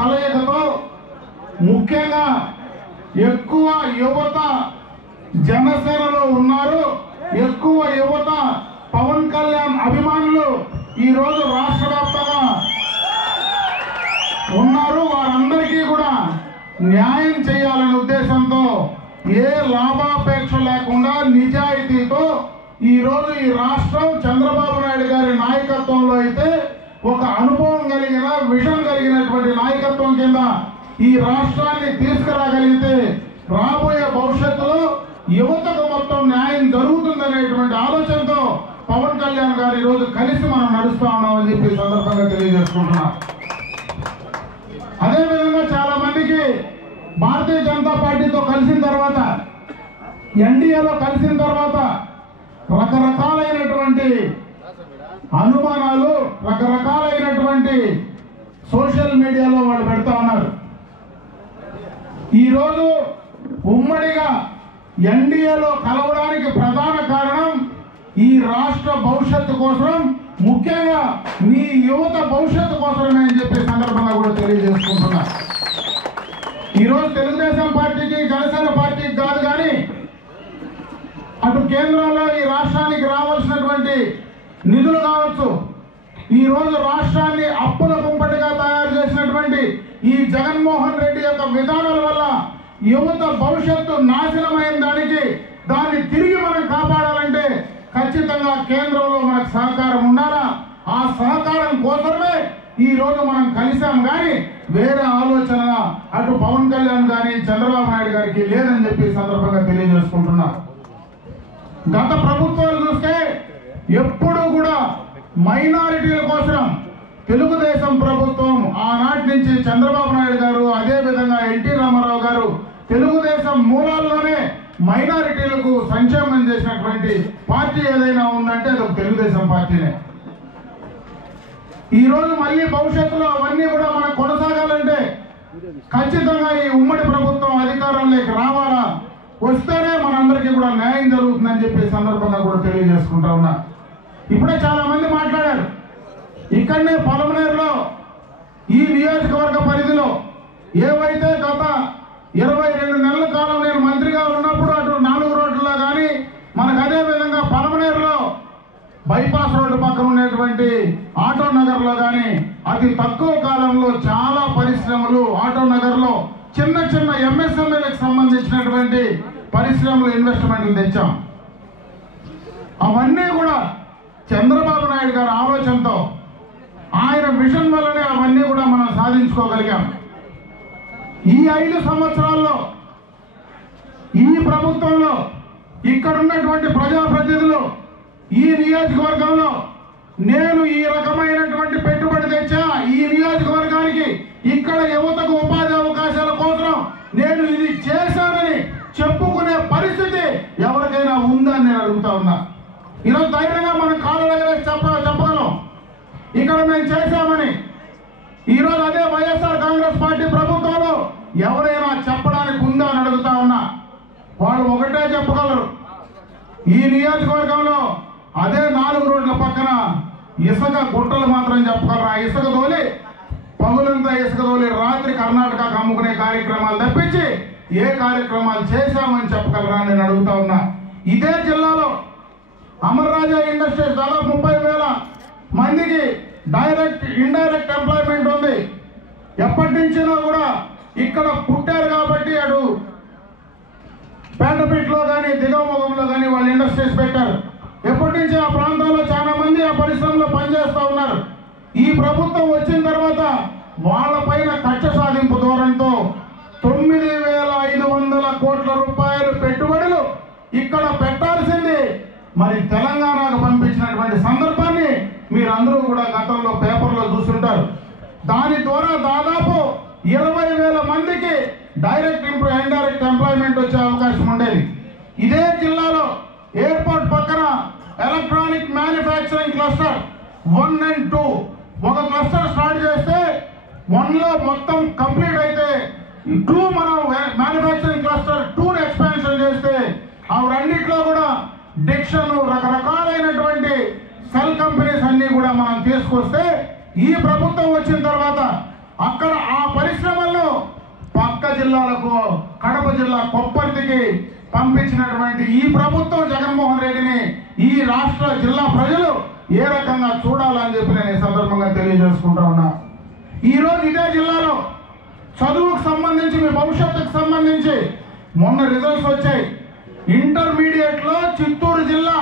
కలయికతో ముఖ్యంగా ఎక్కువ యువత జనసేనలో ఉన్నారు, ఎక్కువ యువత పవన్ కళ్యాణ్ అభిమానులు ఈరోజు రాష్ట్ర వ్యాప్తంగా ఉన్నారు. వారందరికీ కూడా న్యాయం చేయాలనే ఉద్దేశంతో ఏ లాభాపేక్ష లేకుండా నిజాయితీతో ఈరోజు ఈ రాష్ట్రం చంద్రబాబు నాయుడు గారి నాయకత్వంలో అయితే ఒక అనుభవం కలిగిన విజన్ కలిగినటువంటి నాయకత్వం కింద ఈ రాష్ట్రాన్ని తీసుకురాగలిగితే రాబోయే భవిష్యత్తులో యువతకు మొత్తం న్యాయం జరుగుతుందనేటువంటి ఆలోచనతో పవన్ కళ్యాణ్ గారు ఈరోజు కలిసి మనం నడుస్తా ఉన్నామని చెప్పి సందర్భంగా తెలియజేసుకుంటున్నాం. అదేవిధంగా చాలా మందికి భారతీయ జనతా పార్టీతో కలిసిన తర్వాత, ఎన్డీఏలో కలిసిన తర్వాత రకరకాలైనటువంటి అనుమానాలు, రకరకాలైనటువంటి సోషల్ మీడియాలో వాళ్ళు పెడతా ఉన్నారు. ఈరోజు ఉమ్మడిగా ఎన్డీఏలో కలవడానికి ప్రధాన కారణం ఈ రాష్ట్ర భవిష్యత్తు కోసం, ముఖ్యంగా మీ యువత భవిష్యత్తు కోసమే అని చెప్పే సందర్భంగా కూడా తెలియజేసుకుంటున్నా. ఈరోజు తెలుగుదేశం పార్టీకి జనసేన పార్టీకి కాదు కానీ అటు కేంద్రంలో ఈ రాష్ట్రానికి రావాల్సినటువంటి నిధులు కావచ్చు, ఈరోజు రాష్ట్రాన్ని అప్పుల కుంపటిగా తయారు చేసినటువంటి ఈ జగన్మోహన్ రెడ్డి యొక్క విధానాల వల్ల యువత భవిష్యత్తు నాశనమైన దాన్ని తిరిగి మనం కాపాడాలంటే ఖచ్చితంగా కేంద్రంలో మనకు సహకారం ఉండాలా. ఆ సహకారం కోసమే ఈ రోజు మనం కలిసాం కానీ వేరే ఆలోచన అటు పవన్ కళ్యాణ్ గారి చంద్రబాబు నాయుడు గారికి లేదని చెప్పి సందర్భంగా తెలియజేసుకుంటున్నా. గత ప్రభుత్వాలు చూస్తే ఎప్పుడూ కూడా మైనారిటీల కోసం తెలుగుదేశం ప్రభుత్వం ఆనాటి నుంచి చంద్రబాబు నాయుడు గారు, అదే విధంగా ఎన్టీ రామారావు గారు తెలుగుదేశం మూలాల్లోనే మైనారిటీలకు సంక్షేమం చేసినటువంటి పార్టీ ఏదైనా ఉందంటే అది ఒక తెలుగుదేశం పార్టీనే. ఈ రోజు మళ్ళీ భవిష్యత్తులో అవన్నీ కూడా మనం కొనసాగాలంటే ఖచ్చితంగా ఈ ఉమ్మడి ప్రభుత్వం అధికారంలోకి రావాలా, వస్తేనే మనందరికీ కూడా న్యాయం జరుగుతుందని చెప్పే సందర్భంగా కూడా తెలియజేసుకుంటా ఉన్నా. ఇప్పుడే చాలా మంది మాట్లాడారు. ఇక్కడనే పలమనేరులో ఈ నియోజకవర్గ పరిధిలో ఏవైతే గత 22 నెలల కాలం నేను మంత్రిగా ఉన్నప్పుడు అటు 4 రోడ్లలో కానీ మనకు అదే విధంగా పలమనేరులో బైపాస్ రోడ్డు పక్కన ఉండేటువంటి ఆటో నగర్లో కానీ అతి తక్కువ కాలంలో చాలా పరిశ్రమలు ఆటో నగర్లో చిన్న చిన్న ఎంఎస్ఎంఈలకు సంబంధించినటువంటి పరిశ్రమలు ఇన్వెస్ట్మెంట్లు తెచ్చాం. అవన్నీ కూడా చంద్రబాబు నాయుడు గారి ఆలోచనతో ఆయన విజన్ వల్లనే అవన్నీ కూడా మనం సాధించుకోగలిగాం. ఈ 5 సంవత్సరాల్లో ఈ ప్రభుత్వంలో ఇక్కడ ఉన్నటువంటి ప్రజాప్రతినిధులు ఈ నియోజకవర్గంలో నేను ఈ రకమైనటువంటి పెట్టుబడి తెచ్చా, ఈ నియోజకవర్గానికి ఇక్కడ యువతకు ఉపాధి అవకాశాల కోసం నేను ఇది చేశానని చెప్పుకునే పరిస్థితి ఎవరికైనా ఉందని నేను అడుగుతా ఉన్నా. ఈరోజు ధైర్యంగా మనం కాళ్ళ దగ్గర చెప్పగలం ఇక్కడ మేము చేశామని. ఈరోజు అదే వైఎస్ఆర్ కాంగ్రెస్ పార్టీ ప్రభుత్వంలో ఎవరైనా చెప్పడానికి ఉందా అని అడుగుతా ఉన్నా. వాళ్ళు ఒకటే చెప్పగలరు, ఈ నియోజకవర్గంలో అదే 4 రోడ్ల పక్కన ఇసుక గుట్టలు మాత్రం చెప్పగలరు. ఆ ఇసుక తోలి పగులంతా ఇసుక తోలి రాత్రి కర్ణాటకకు అమ్ముకునే కార్యక్రమాలు తప్పించి ఏ కార్యక్రమాలు చేశామని చెప్పగలరా అని నేను అడుగుతా ఉన్నా. ఇదే జిల్లాలో అమర్ రాజా ఇండస్ట్రీస్ దాదాపు 30,000 మందికి డైరెక్ట్ ఇండైరెక్ట్ ఎంప్లాయ్మెంట్ ఉంది. ఎప్పటి నుంచినో కూడా ఇక్కడ పుట్టారు కాబట్టి అటు పేటపేటలో కానీ దిగవముఖంలో కానీ వాళ్ళు ఇండస్ట్రీస్ పెట్టారు. ఎప్పటి నుంచి ఆ ప్రాంతంలో చాలా మంది ఆ పరిశ్రమలో పనిచేస్తూ ఉన్నారు. ఈ ప్రభుత్వం వచ్చిన తర్వాత వాళ్ళ పైన కక్ష సాధింపు ధోరణితో 9,500 కోట్ల రూపాయలు పెట్టుబడులు ఇక్కడ పెట్టాల్సింది మరి తెలంగాణకు పంపించినటువంటి సందర్భాన్ని మీరందరూ కూడా గతంలో పేపర్లో చూస్తుంటారు. దాని ద్వారా దాదాపు 20,000 మందికి డైరెక్ట్ ఇండైరెక్ట్ ఎంప్లాయ్మెంట్ వచ్చే అవకాశం ఉండేది. ఇదే జిల్లాలో ఎయిర్పోర్ట్ పక్కన ఎలక్ట్రానిక్ మ్యానుఫ్యాక్చరింగ్ క్లస్టర్ 1 and 2 ఒక క్లస్టర్ స్టార్ట్ చేస్తే 1లో మొత్తం కంప్లీట్ అయితే 2 మనం మ్యానుఫ్యాక్చరింగ్ క్లస్టర్ 2 ఎక్స్పాన్షన్ చేస్తే ఆ రెండిట్లో కూడా డిక్షన్ రకరకాలైనటువంటి సెల్ కంపెనీస్ అన్ని కూడా మనం తీసుకొస్తే ఈ ప్రభుత్వం వచ్చిన తర్వాత అక్కడ ఆ పరిశ్రమలను పక్క జిల్లాలకు కడప జిల్లా కొప్పర్తికి పంపించినటువంటి ఈ ప్రభుత్వం జగన్మోహన్ రెడ్డిని ఈ రాష్ట్ర జిల్లా ప్రజలు ఏ రకంగా చూడాలని చెప్పి నేను ఈ సందర్భంగా తెలియజేసుకుంటా ఉన్నా. ఈరోజు ఇదే జిల్లాలో చదువుకు సంబంధించి మీ భవిష్యత్తుకు సంబంధించి మొన్న రిజల్ట్స్ వచ్చాయి. ఇంటర్మీడియట్లో చిత్తూరు జిల్లా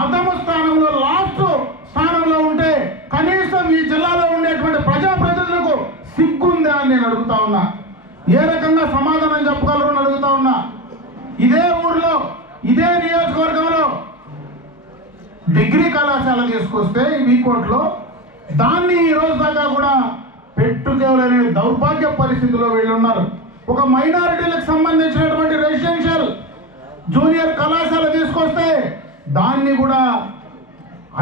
అధమ స్థానంలో లాస్ట్ స్థానంలో ఉంటే కనీసం ఈ జిల్లాలో ఉండేటువంటి ప్రజాప్రతినిధులకు సిగ్గుందా అని నేను అడుగుతా ఉన్నా. ఏ రకంగా సమాధానం చెప్పగలరు అని అడుగుతా ఉన్నా. ఇదే ఊర్లో ఇదే నియోజకవర్గంలో డిగ్రీ కళాశాల తీసుకొస్తే ఈ వీకోట్లో దాన్ని ఈ రోజు దాకా కూడా పెట్టుకోలేని దౌర్భాగ్య పరిస్థితిలో వీళ్ళు ఉన్నారు. ఒక మైనారిటీలకు సంబంధించినటువంటి రెసిడెన్షియల్ జూనియర్ కళాశాల తీసుకొస్తే దాన్ని కూడా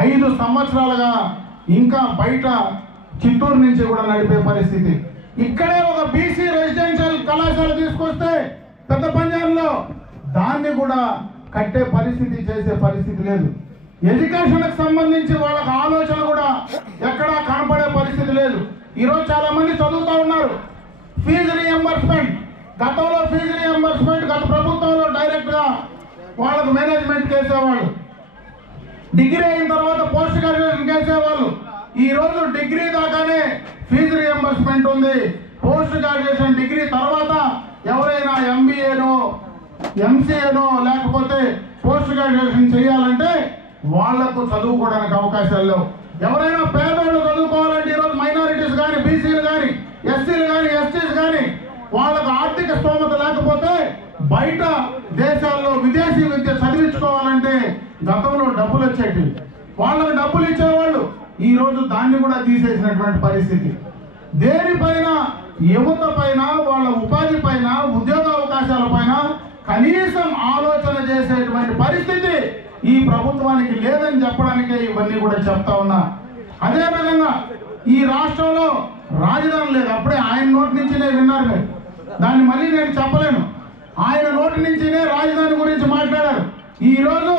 5 సంవత్సరాలుగా ఇంకా బయట చిత్తూరు నుంచి కూడా నడిపే పరిస్థితి. ఇక్కడే ఒక బీసీ రెసిడెన్షియల్ కళాశాల తీసుకొస్తే పెద్ద పంజాబ్లో దాన్ని కూడా కట్టే పరిస్థితి, చేసే పరిస్థితి లేదు. ఎడ్యుకేషన్కి సంబంధించి వాళ్ళకి ఆలోచన కూడా ఎక్కడా కనపడే పరిస్థితి లేదు. ఈరోజు చాలా మంది చదువుతూ ఉన్నారు. ఫీజు రీఎంబర్స్మెంట్, గతంలో ఫీజు రీఎంబర్స్మెంట్ గత ప్రభుత్వంలో డైరెక్ట్గా వాళ్ళకు మేనేజ్మెంట్ చేసేవాళ్ళు. డిగ్రీ అయిన తర్వాత పోస్ట్ గ్రాడ్యుయేషన్ చేసేవాళ్ళు. ఈరోజు డిగ్రీ దాకానే ఫీజు రీఎంబర్స్మెంట్ ఉంది. పోస్ట్ గ్రాడ్యుయేషన్ డిగ్రీ తర్వాత ఎవరైనా ఎంబీఏనో ఎంసీఏనో లేకపోతే పోస్ట్ గ్రాడ్యుయేషన్ చేయాలంటే వాళ్లకు చదువుకోవడానికి అవకాశాలు లేవు. ఎవరైనా పేదవాళ్ళు చదువుకోవాలంటే ఈరోజు మైనారిటీస్ కానీ, బీసీలు కానీ, ఎస్సీలు కానీ, ఎస్టీస్ కానీ వాళ్ళకు ఆర్థిక స్తోమత లేకపోతే బయట దేశాల్లో విదేశీ విద్య చదివించుకోవాలంటే గతంలో డబ్బులు వచ్చేటివి. వాళ్ళకు డబ్బులు ఇచ్చేవాళ్ళు. ఈరోజు దాన్ని కూడా తీసేసినటువంటి పరిస్థితి. దేనిపైన, యువత పైన, వాళ్ళ ఉపాధి పైన, ఉద్యోగ అవకాశాల పైన కనీసం ఆలోచన చేసేటువంటి పరిస్థితి ఈ ప్రభుత్వానికి లేదని చెప్పడానికే ఇవన్నీ కూడా చెప్తా ఉన్నా. అదేవిధంగా ఈ రాష్ట్రంలో రాజధాని లేదు. అప్పుడే ఆయన నోటి నుంచినే విన్నారు మీరు. దాన్ని మళ్ళీ నేను చెప్పలేను. ఆయన నోటి నుంచినే రాజధాని గురించి మాట్లాడారు. ఈరోజు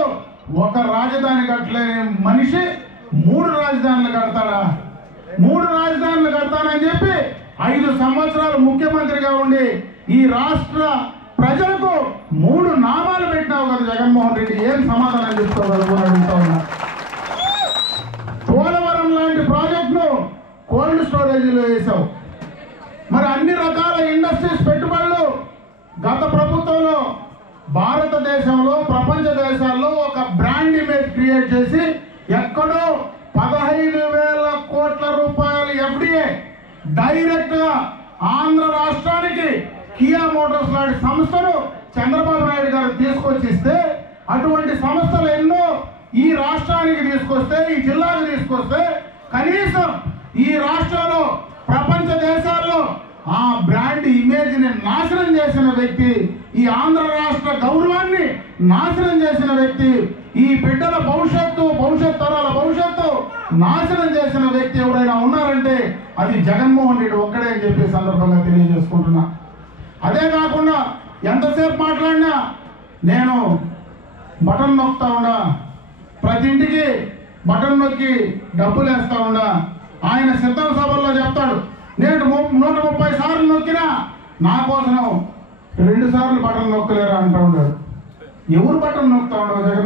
ఒక రాజధాని కట్టలేని మనిషి 3 రాజధానులు కడతాడా? 3 రాజధానులు కడతానని చెప్పి 5 సంవత్సరాలు ముఖ్యమంత్రిగా ఉండి ఈ రాష్ట్ర ప్రజలకు 3 నామాలు పెట్టినావు కదా జగన్మోహన్ రెడ్డి, ఏం సమాధానం చెప్తావు అడుగుతా ఉన్నా. పోలవరం లాంటి ప్రాజెక్టును కోల్డ్ స్టోరేజీలో వేసావు. మరి అన్ని రకాల ఇండస్ట్రీస్ పెట్టుబడులు గత ప్రభుత్వంలో భారతదేశంలో, ప్రపంచ దేశాల్లో ఒక బ్రాండ్ ఇమేజ్ క్రియేట్ చేసి ఎక్కడో 15,000 కోట్ల రూపాయలు ఎఫ్డిఏ డైరెక్ట్ గా ఆంధ్ర రాష్ట్రానికి కియా మోటార్స్ లాంటి సంస్థలు చంద్రబాబు నాయుడు గారు తీసుకొచ్చిస్తే, అటువంటి సంస్థలు ఎన్నో ఈ రాష్ట్రానికి తీసుకొస్తే, ఈ జిల్లాకు తీసుకొస్తే కనీసం ఈ రాష్ట్రంలో ప్రపంచ దేశాల్లో ఆ బ్రాండ్ ఇమేజ్ ని నాశనం చేసిన వ్యక్తి, ఈ ఆంధ్ర రాష్ట్ర గౌరవాన్ని నాశనం చేసిన వ్యక్తి, ఈ బిడ్డల భవిష్యత్ తరాల భవిష్యత్తు నాశనం చేసిన వ్యక్తి ఎవరైనా ఉన్నారంటే అది జగన్మోహన్ రెడ్డి ఒక్కడే అని చెప్పి సందర్భంగా తెలియజేసుకుంటున్నా. అదే కాకుండా ఎంతసేపు మాట్లాడినా నేను బటన్ నొక్కుతా ఉండా, ప్రతి ఇంటికి బటన్ నొక్కి డబ్బులు వేస్తా ఉండా. ఆయన సిద్ధం సభల్లో చెప్తాడు, నేను 130 సార్లు నొక్కినా నా కోసం 2 సార్లు బటన్ నొక్కలేరా అంటూ ఉంటాడు. ఎవరు బటన్ నొక్కుతా ఉండవు జగన్?